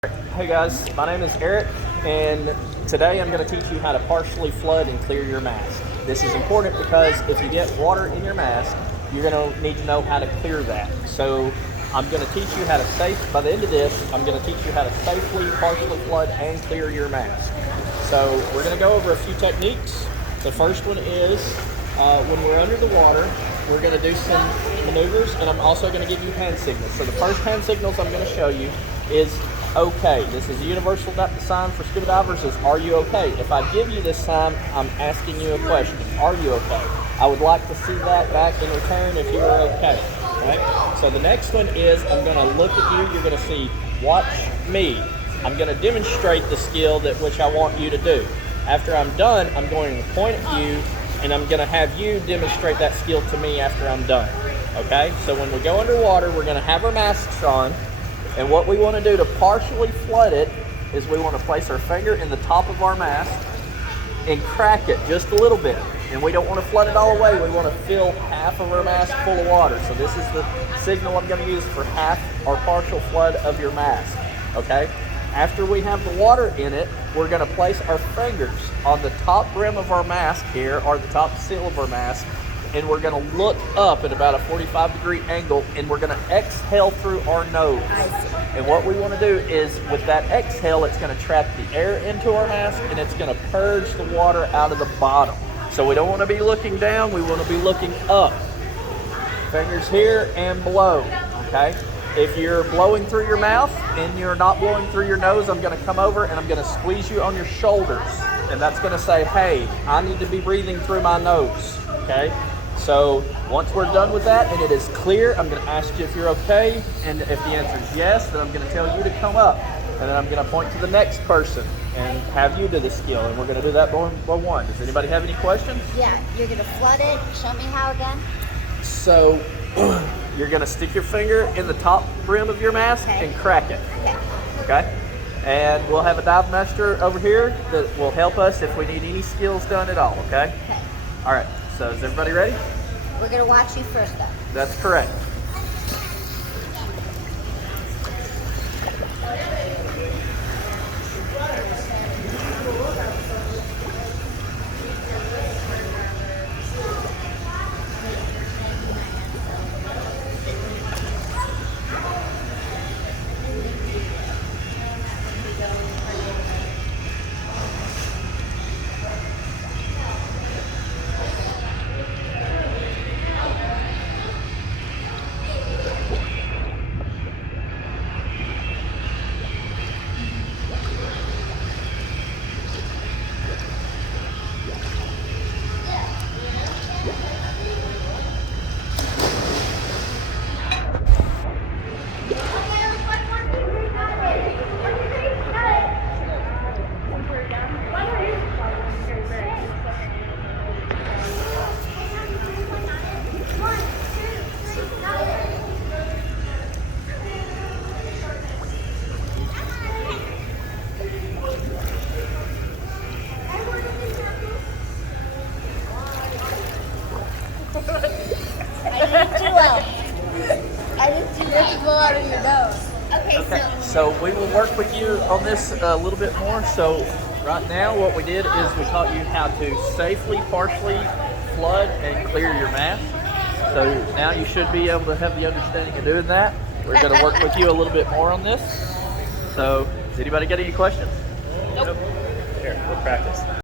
Hey guys, my name is Eric, and today I'm going to teach you how to partially flood and clear your mask. This is important because if you get water in your mask, you're going to need to know how to clear that. So I'm going to teach you how to by the end of this, I'm going to teach you how to safely partially flood and clear your mask. So we're going to go over a few techniques. The first one is when we're under the water, we're going to do some maneuvers, and I'm also going to give you hand signals. So the first hand signals I'm going to show you is okay. This is a universal sign for scuba divers is are you okay? If I give you this sign, I'm asking you a question. Are you okay? I would like to see that back in return if you're okay. Right? So the next one is I'm going to look at you. You're going to see watch me. I'm going to demonstrate the skill which I want you to do. After I'm done, I'm going to point at you and I'm going to have you demonstrate that skill to me after I'm done. Okay? So when we go underwater, we're going to have our masks on. And what we want to do to partially flood it is we want to place our finger in the top of our mask and crack it just a little bit. And we don't want to flood it all the way. We want to fill half of our mask full of water. So this is the signal I'm going to use for half or partial flood of your mask. Okay? After we have the water in it, we're going to place our fingers on the top rim of our mask here, or the top seal of our mask, and we're going to look up at about a 45-degree angle, and we're going to exhale through our nose. And what we want to do is, with that exhale, it's going to trap the air into our mask, and it's going to purge the water out of the bottom. So we don't want to be looking down, we want to be looking up. Fingers here and below, okay? If you're blowing through your mouth and you're not blowing through your nose, I'm going to come over and I'm going to squeeze you on your shoulders. And that's going to say, hey, I need to be breathing through my nose, okay? So once we're done with that and it is clear, I'm going to ask you if you're okay. And if the answer is yes, then I'm going to tell you to come up. And then I'm going to point to the next person and have you do the skill. And we're going to do that one by one. Does anybody have any questions? Yeah, you're going to flood it. Show me how again. So you're going to stick your finger in the top rim of your mask and crack it. Okay? And we'll have a dive master over here that will help us if we need any skills done at all, okay? All right, so is everybody ready? We're going to watch you first, though. That's correct. I didn't do well. Blow out of your nose. Okay, so we will work with you on this a little bit more. So right now what we did is we taught you how to safely, partially flood and clear your mask. So now you should be able to have the understanding of doing that. We're going to work with you a little bit more on this. So does anybody got any questions? Nope. Here, we'll practice.